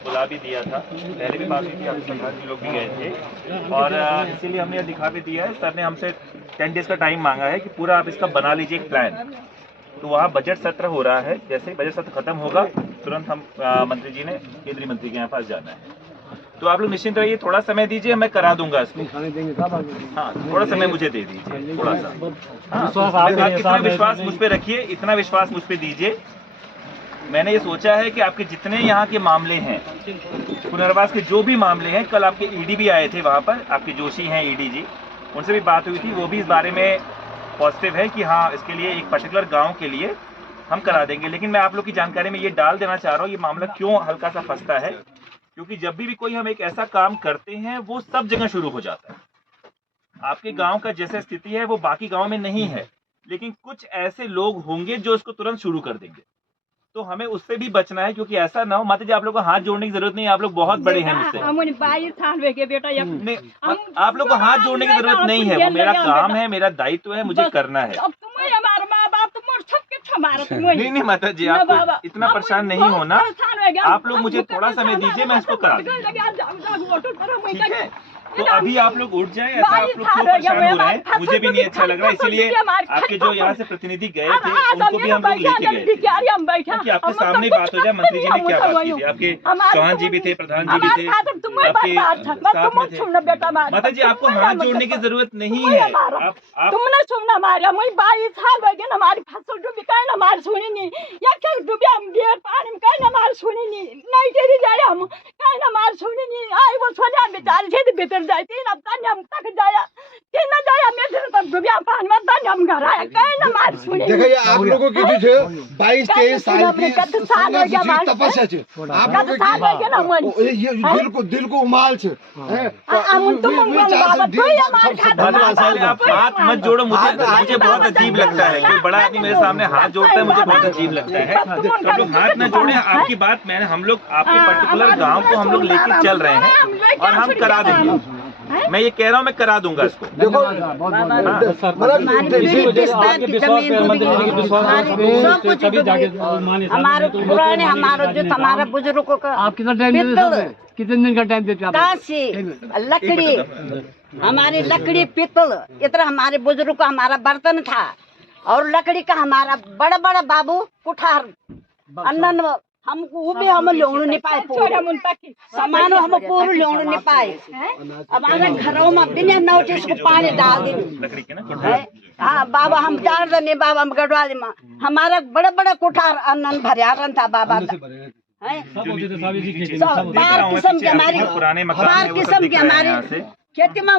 बुला भी दिया था, पहले भी बात हुई थी, आपके प्रधान जी लोग भी गए थे और इसीलिए हमने यह दिखा भी दिया है। सर ने हमसे 10 डेज का टाइम मांगा है कि पूरा आप इसका बना लीजिए एक प्लान। तो वहाँ बजट सत्र हो रहा है, जैसे ही बजट सत्र खत्म होगा तुरंत हम मंत्री जी ने केंद्रीय मंत्री के यहाँ पास जाना है। तो आप लोग निश्चिंत रहिए, थोड़ा समय दीजिए, मैं करा दूंगा इसको। हाँ, थोड़ा समय मुझे दे दीजिए, थोड़ा सा। हाँ, इतना विश्वास मुझ पर रखिए, इतना विश्वास मुझ पर दीजिए। मैंने ये सोचा है कि आपके जितने यहाँ के मामले हैं, पुनर्वास के जो भी मामले हैं, कल आपके ईडी भी आए थे वहाँ पर, आपके जोशी हैं ईडी जी, उनसे भी बात हुई थी, वो भी इस बारे में पॉजिटिव है कि हाँ इसके लिए एक पर्टिकुलर गांव के लिए हम करा देंगे। लेकिन मैं आप लोग की जानकारी में ये डाल देना चाह रहा हूँ, ये मामला क्यों हल्का सा फंसता है, क्योंकि जब भी कोई हम एक ऐसा काम करते हैं वो सब जगह शुरू हो जाता है। आपके गांव का जैसे स्थिति है वो बाकी गांव में नहीं है, लेकिन कुछ ऐसे लोग होंगे जो इसको तुरंत शुरू कर देंगे। तो हमें उससे भी बचना है, क्योंकि ऐसा ना हो। माता जी, आप लोग को हाथ जोड़ने की जरूरत नहीं है, आप लोग बहुत बड़े हैं मुझसे। आप लोग को हाथ जोड़ने की जरूरत नहीं है, वो मेरा काम है, मेरा दायित्व है, मुझे करना है। नहीं नहीं माता जी, आप इतना परेशान नहीं होना, आप लोग मुझे थोड़ा समय दीजिए, मैं इसको करा दूंगा, ठीक है। तो अभी आप लोग उठ जाए, ऐसा आप लोग क्यों परेशान हो रहे हैं, मुझे भी नहीं अच्छा लग रहा, इसीलिए आपके जो यहाँ से प्रतिनिधि गए थे उनको भी हम लोग लेके गए थे कि आपके सामने बात हो जाए। मंत्री जी ने क्या बात की थी, आपके चौहान जी भी थे, प्रधान जी भी थे, आपके साथ में थे। माता जी, आपको हाथ जोड़ने की जरूरत नहीं है, आप तुमने सुनना मारा मुई 22 साल हो गए, हमारी फसल डूबी, कहीं ना मार सुनी नहीं, या कल डूबी हम गेर पानी में, कहीं ना मार सुनी नहीं तेरी जाए, हम कहीं ना मार सुनी नहीं। आई वो सोचा बेचारे से भीतर जाए, तीन हफ्ता हम तक जाया, तीन ना जाया मेरे तक डूबी पानी में, तब हम घर आए, कहीं ना मार सुनी। देखिए आप लोगों की जो 22-23 साल की तपस्या है, आप लोगों की दिल को उमाल छे। आप हाथ मत जोड़ो, मुझे बहुत अजीब लगता है, कोई बड़ा आदमी मेरे सामने हाथ जोड़ता है, मुझे बहुत अजीब लगता है। तो लोग हाथ न जोड़े, आपकी बात मैंने, हम लोग आपके पर्टिकुलर गांव को हम लोग लेके चल रहे हैं और हम करा देंगे। मैं ये कह रहा हूँ, मैं करा दूंगा इसको। देखो हमारे पुराने, हमारे जो हमारा बुजुर्गों का, आप कितना टाइम देते, कितने दिन का टाइम देते आप? लकड़ी, हमारी लकड़ी पित्तल, इतना हमारे बुजुर्ग का हमारा बर्तन था, और लकड़ी का हमारा बड़ा बड़ा बाबू कुठार अन्न, हम वो भी हम लोण नहीं पाए, सामान हम पूरे लोण नहीं पाए। हमारे घरों में बिना नोटिस को पानी डाल दी। हाँ बाबा, हम जान रहे बाबा, हम गढ़वाली में हमारा बड़ा बड़ा कुठार अन्न भरिया था बाबा। बार किस्म के हमारी खेती में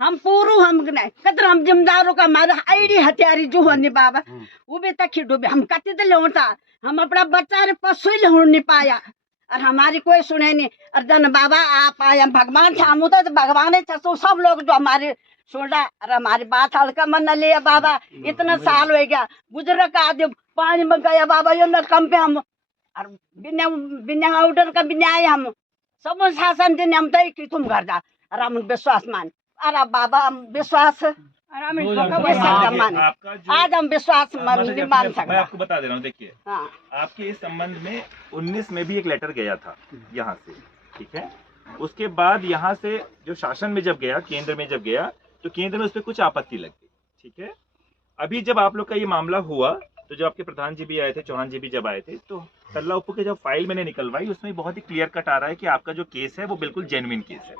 हम पूरू, हम कतर हम जिम्मेदारों का हमारा आईडी हथियारी जो होने बाबा, वो भी तक डूबे, हम कति तो लोन था, हम अपना बच्चा रे पशु ही लोन नहीं पाया, और हमारी कोई सुने नहीं। और जन बाबा आप आए, भगवान था, हम तो भगवान तो सब लोग जो हमारे सुना, और हमारी बात हल्का मन न लिया बाबा। इतना साल हो गया, बुजुर्ग का आदमी पानी में गया बाबा, यो न कम पे हम, और बिना बिना ऑर्डर का बिना आए, हम सब शासन दिन हम तय कि तुम घर जा, और हम विश्वास मान, अरे बाबा हम विश्वास आज हम विश्वास मान सकते। मैं आपको बता दे रहा हूँ, देखिए आपके इस संबंध में 19 में भी एक लेटर गया था यहाँ से, ठीक है। उसके बाद यहाँ से जो शासन में जब गया, केंद्र में जब गया, तो केंद्र में उस पर कुछ आपत्ति लग गई, ठीक है। अभी जब आप लोग का ये मामला हुआ, तो जब आपके प्रधान जी भी आए थे, चौहान जी भी जब आए थे, तो तल्ला उप्पू के जब फाइल मैंने निकलवाई, उसमें बहुत ही क्लियर कट आ रहा है कि आपका जो केस है वो बिल्कुल जेन्युइन केस है,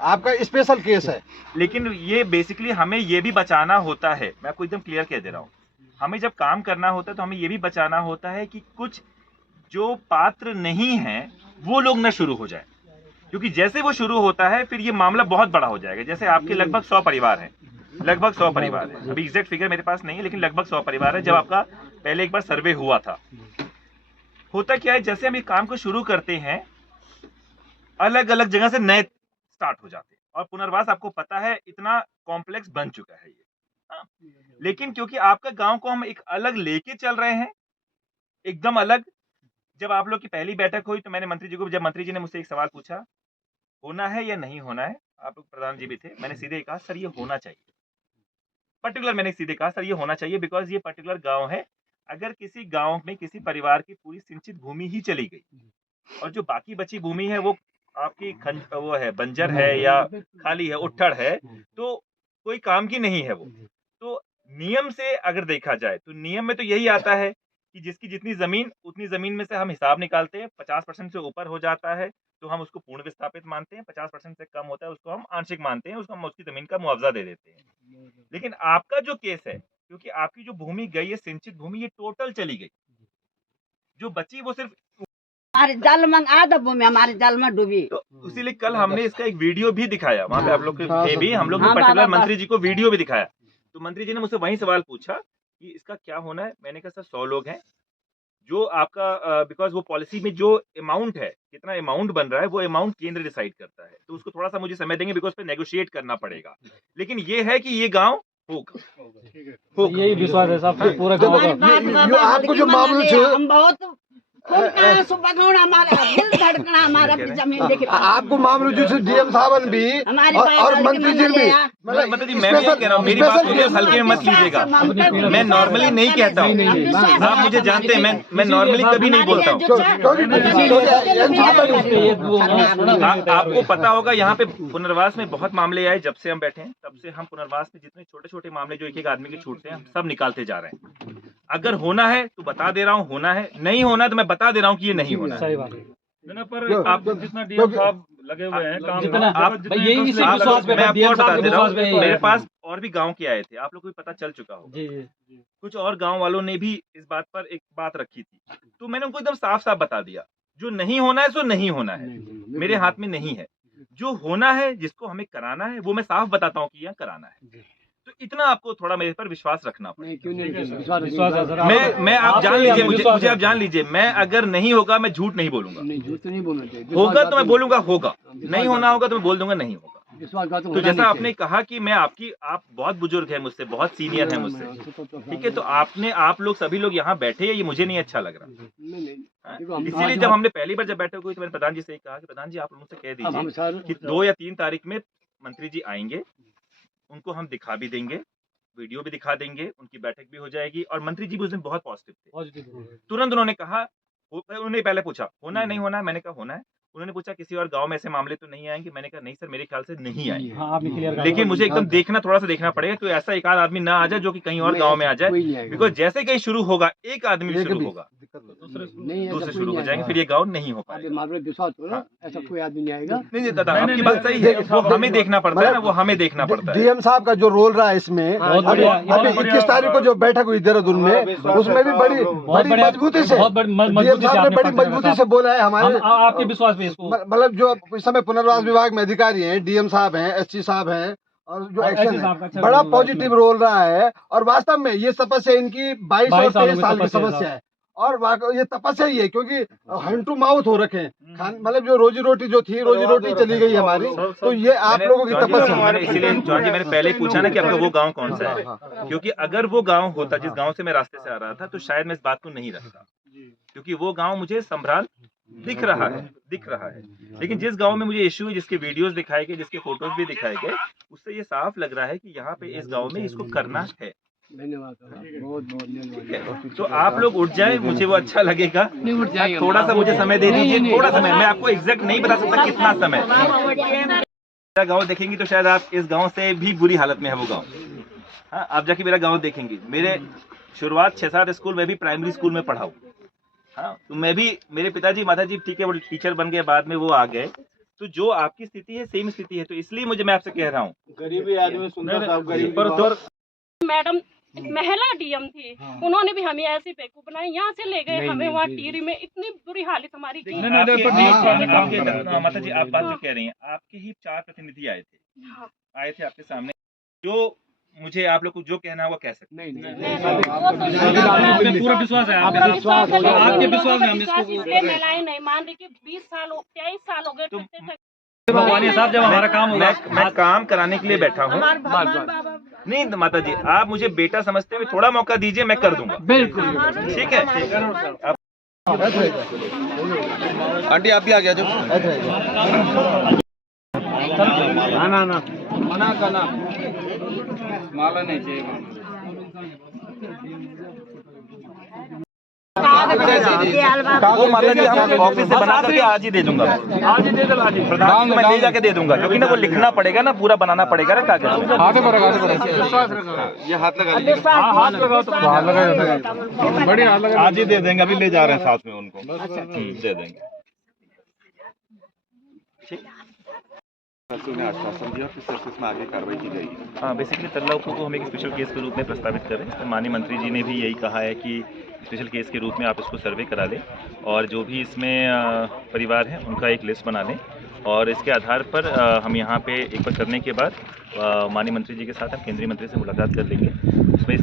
आपका स्पेशल केस है। लेकिन ये बेसिकली हमें ये भी बचाना होता है, मैं आपको एकदम क्लियर कह दे रहा हूँ, हमें जब काम करना होता है तो हमें ये भी बचाना होता है कि कुछ जो पात्र नहीं है वो लोग न शुरू हो जाए, क्योंकि जैसे वो शुरू होता है फिर ये मामला बहुत बड़ा हो जाएगा। जैसे आपके लगभग 100 परिवार हैं, लगभग 100 परिवार है, अभी एग्जैक्ट फिगर मेरे पास नहीं है, लेकिन लगभग 100 परिवार है। जब आपका पहले एक बार सर्वे हुआ था, होता क्या है, जैसे हम ये काम को शुरू करते हैं, अलग अलग जगह से नए स्टार्ट हो जाते हैं, और पुनर्वास आपको पता है इतना कॉम्प्लेक्स बन चुका है ये। हाँ। लेकिन क्योंकि आपका गांव को हम एक अलग लेके चल रहे हैं, एकदम अलग। जब आप लोग की पहली बैठक हुई तो मैंने मंत्री जी को, जब मंत्री जी ने मुझसे एक सवाल पूछा, होना है या नहीं होना है, आप लोग प्रधान जी भी थे, मैंने सीधे कहा सर ये होना चाहिए, पर्टिकुलर मैंने सीधे कहा सर ये होना चाहिए, बिकॉज ये पर्टिकुलर गांव है। अगर किसी गांव में किसी परिवार की पूरी सिंचित भूमि ही चली गई और जो बाकी बची भूमि है वो आपकी वो है बंजर है या खाली है, उट्ठड़ है, तो कोई काम की नहीं है वो। तो नियम से अगर देखा जाए तो नियम में तो यही आता है कि जिसकी जितनी जमीन उतनी जमीन में से हम हिसाब निकालते हैं। 50% से ऊपर हो जाता है तो हम उसको पूर्ण विस्थापित मानते हैं, 50% से कम होता है उसको हम आंशिक मानते हैं, उसको हम उसकी जमीन का मुआवजा दे देते हैं। लेकिन आपका जो केस है, क्योंकि आपकी जो भूमि गई है सिंचित भूमि, ये टोटल चली गई, जो बची वो सिर्फ हमारे जल में आधा भूमि हमारे जल में डूबी। तो इसीलिए कल हमने इसका एक वीडियो भी दिखाया वहां पे, आप लोग के भी हम लोग हाँ, पर्टिकुलर बाबा, मंत्री जी को वीडियो भी दिखाया। तो मंत्री जी ने मुझसे वही सवाल पूछा कि इसका क्या होना है। मैंने कहा सर 100 लोग हैं जो आपका बिकॉज वो पॉलिसी में जो अमाउंट है, कितना अमाउंट बन रहा है, वो अमाउंट केंद्र डिसाइड करता है, तो उसको थोड़ा सा मुझे समय देंगे बिकॉज पे नेगोशिएट करना पड़ेगा। लेकिन ये है कि ये गांव होगा, यही विश्वास है साहब पूरा गाँव हमारी का। बात ये बाबा आपको जो हल्की मामला मना छे- लिया, हम बहुत खून का सुबगाउना हमारा दिल धड़कना हमारा अपनी जमीन देखे आपको मामलो जो है डीएम साहब भी हमारी और बात हल्की मंत्री जी मना भी लिया। मतलब जी मैं भी ये कह रहा हूँ, मेरी बात मुझे हल्के में मत लीजिएगा। मैं नॉर्मली नहीं कहता हूँ, आप मुझे जानते हैं, मैं नॉर्मली कभी नहीं बोलता हूँ। आपको पता होगा यहाँ पे पुनर्वास में बहुत मामले आए जब से हम बैठे हैं, तब से हम पुनर्वास में जितने छोटे छोटे मामले जो एक एक आदमी के छूटते हैं हम सब निकालते जा रहे हैं। अगर होना है तो बता दे रहा हूँ होना है, नहीं होना तो मैं बता दे रहा हूँ कि ये नहीं होना है। सही बात है। पर आप जितना डीएम साहब लगे हुए हैं काम जितना आप भाई यही इसी विश्वास पे मैं आपको डीएम और साहब बता के दे रहा विश्वास पे हूँ, यही मेरे है। पास और भी गांव के आए थे, आप लोग को भी पता चल चुका होगा। जी जी कुछ और गांव वालों ने भी इस बात पर एक बात रखी थी, तो मैंने उनको एकदम साफ साफ बता दिया जो नहीं होना है सो नहीं होना है, मेरे हाथ में नहीं है। जो होना है, जिसको हमें कराना है, वो मैं साफ बताता हूँ कि यहाँ कराना है। तो इतना आपको थोड़ा मेरे पर विश्वास रखना पड़ेगा। नहीं क्यों नहीं विश्वास है सर। मैं आप आप जान पे लीजिए, हमें मुझे विश्वास मुझे है। आप जान लीजिए, मैं अगर नहीं होगा मैं झूठ नहीं बोलूंगा। नहीं झूठ तो नहीं बोलना चाहिए। होगा तो मैं बोलूंगा होगा, नहीं होना होगा तो मैं बोल दूंगा नहीं होगा। विश्वासघात तो जैसा आपने कहा कि मैं आप बहुत बुजुर्ग हैं मुझसे, बहुत सीनियर हैं मुझसे, ठीक है, तो आप लोग सभी लोग यहाँ बैठे हैं, ये मुझे नहीं अच्छा लग रहा। इसीलिए जब हमने पहली बार जब बैठक हुई तो मैंने प्रधान जी से कहा कि प्रधान जी आप लोगों से कह दीजिए कि 2 या 3 तारीख में मंत्री जी आएंगे, उनको हम दिखा भी देंगे, वीडियो भी दिखा देंगे, उनकी बैठक भी हो जाएगी। और मंत्री जी भी उस दिन बहुत पॉजिटिव थे। तुरंत उन्होंने कहा, उन्होंने पहले पूछा होना है नहीं होना है, मैंने कहा होना है। उन्होंने पूछा किसी और गांव में ऐसे मामले तो नहीं आएंगे, मैंने कहा नहीं सर मेरे ख्याल से नहीं आएंगे। हाँ, आपने क्लियर कहा। लेकिन मुझे एकदम देखना, थोड़ा सा देखना पड़ेगा, तो ऐसा एक आध आदमी ना आ जाए जो कि कहीं और गांव में आ जाए, बिकॉज जैसे कहीं शुरू होगा एक आदमी भी शुरू होगा, दूसरे शुरू हो जाएंगे, फिर ये गाँव नहीं हो पाएगा। मामले विश्वास करो, ऐसा कोई आदमी नहीं आएगा। नहीं दादा, आपकी बात सही है, वो हमें देखना पड़ता है ना, वो हमें देखना पड़ता है। डीएम साहब का जो रोल रहा है इसमें, बहुत बढ़िया। अभी 21 तारीख को जो बैठक हुई देहरादून में, उसमें भी बड़ी मजबूती से डीएम साहब ने बड़ी मजबूती से बोला है हमारे आपके विश्वास पे इसको मतलब जो इस समय पुनर्वास विभाग में अधिकारी हैं, डीएम साहब हैं, एससी साहब हैं, और जो एक्शन है बड़ा पॉजिटिव रोल रहा है। और वास्तव में ये तपस्या इनकी 22 और 23 साल की समस्या है, और ये तपस्या ही है, क्योंकि हैंड टू माउथ हो रखे हैं खान, मतलब जो रोजी रोटी जो थी, रोजी रोटी चली गई हमारी, तो ये आप लोगों की तपस्या है। मैंने इसीलिए जॉन जी मैंने पहले ही पूछा ना कि आपका वो गांव कौन सा है, क्योंकि अगर वो गांव होता जिस गांव से मैं रास्ते से आ रहा था तो शायद मैं इस बात को नहीं रखता, क्योंकि वो गांव मुझे संभ्राल दिख रहा है। लेकिन जिस गांव में मुझे इश्यू है, जिसके वीडियोस दिखाए गए, जिसके फोटोज भी दिखाए गए, उससे ये साफ लग रहा है कि यहाँ पे इस गांव में इसको करना है। धन्यवाद, बहुत बहुत धन्यवाद। तो आप लोग उठ जाए, मुझे वो अच्छा लगेगा। थोड़ा सा मुझे समय दे दीजिए, थोड़ा समय, मैं आपको एग्जैक्ट नहीं बता सकता कितना समय। मेरा गाँव देखेंगी तो शायद आप इस गाँव से भी बुरी हालत में है वो गाँव। हाँ, आप जाके मेरा गाँव देखेंगी। मेरे शुरुआत 6-7 स्कूल में भी प्राइमरी स्कूल में पढ़ा हूँ। हाँ, तो मैं भी, मेरे पिताजी माताजी ठीक है वो टीचर बन गए, बाद में वो आ गए, तो जो आपकी स्थिति है सेम स्थिति है। तो इसलिए मुझे मैं आपसे कह रहा हूँ, गरीबी आदमी सुंदर साहब गरीबी। मैडम महिला डीएम थी, उन्होंने भी हमें ऐसे बेवकूफ बनाए, यहाँ से ले गए हमें वहाँ टीरी में, इतनी बुरी हालत हमारी की। आपके माता जी आप बात जो कह रही हैं, आपके ही 4 प्रतिनिधि आए थे आपके सामने, जो मुझे आप लोग को जो कहना है वो कह सकते हैं। पूरा विश्वास है, आपके विश्वास में हम इसलिए महिलाएं नहीं मान रही कि 23 साल हो गए। भगवानी साहब जब हमारा काम होगा, मैं काम कराने के लिए बैठा हूँ। नहीं माता जी, आप मुझे बेटा समझते हुए थोड़ा मौका दीजिए, मैं कर दूंगा। बिल्कुल ठीक है। आंटी आप भी आ गया जो ना मना करना वो माला जी हम ऑफिस से बना करके आज ही दे दूंगा, आज ही दे दो, आज ही। प्रधान को मैं ले जाके दे दूंगा, क्योंकि ना वो लिखना पड़ेगा ना, पूरा बनाना पड़ेगा ना कागज। ये हाथ लगा हाँ, हाथ लगाओ तो बढ़िया हाथ लगा। आज ही दे देंगे, अभी ले जा रहे हैं साथ में उनको, दे देंगे। ने आश्वासन दिया फिर इसमें आगे कार्रवाई की जाएगी। हाँ, बेसिकली तल्ला उप्पू को हम एक स्पेशल केस के रूप में प्रस्तावित करें, तो माननीय मंत्री जी ने भी यही कहा है कि स्पेशल केस के रूप में आप इसको सर्वे करा लें और जो भी इसमें परिवार हैं उनका एक लिस्ट बना लें, और इसके आधार पर हम यहाँ पे एक बार करने के बाद माननीय मंत्री जी के साथ हम केंद्रीय मंत्री से मुलाकात कर लेंगे। उसमें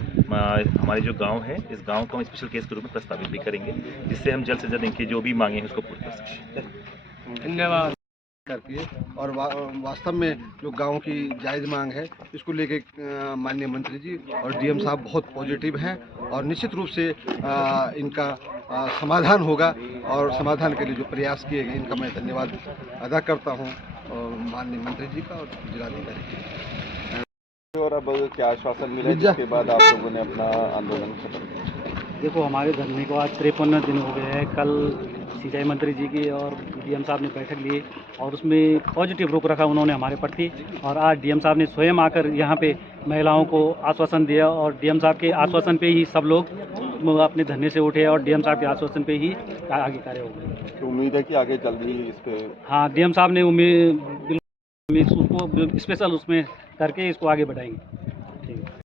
हमारे जो गांव है, इस गांव को हम स्पेशल केस के रूप में प्रस्तावित भी करेंगे, जिससे हम जल्द से जल्द इनकी जो भी मांगे हैं उसको पूरी कर सकें। धन्यवाद। करती है और वास्तव में जो गांव की जायज़ मांग है, इसको लेके माननीय मंत्री जी और डीएम साहब बहुत पॉजिटिव हैं और निश्चित रूप से इनका समाधान होगा, और समाधान के लिए जो प्रयास किए गए इनका मैं धन्यवाद अदा करता हूं माननीय मंत्री जी का और जिलाधिकारी जी। और अब क्या आश्वासन मिला जिसके बाद आप लोगों ने अपना आंदोलन खत्म किया? देखो, हमारे धरने को आज 53 दिन हो गए हैं। कल सिंचाई मंत्री जी की और डीएम साहब ने बैठक ली और उसमें पॉजिटिव रुख रखा उन्होंने हमारे प्रति, और आज डीएम साहब ने स्वयं आकर यहाँ पे महिलाओं को आश्वासन दिया, और डीएम साहब के आश्वासन पे ही सब लोग अपने धरने से उठे और डीएम साहब के आश्वासन पे ही आगे कार्य हो गए। तो उम्मीद है कि आगे जल्दी इस पे हाँ, डीएम साहब ने उम्मीद उसको स्पेशल उसमें करके इसको आगे बढ़ाएंगे। ठीक है।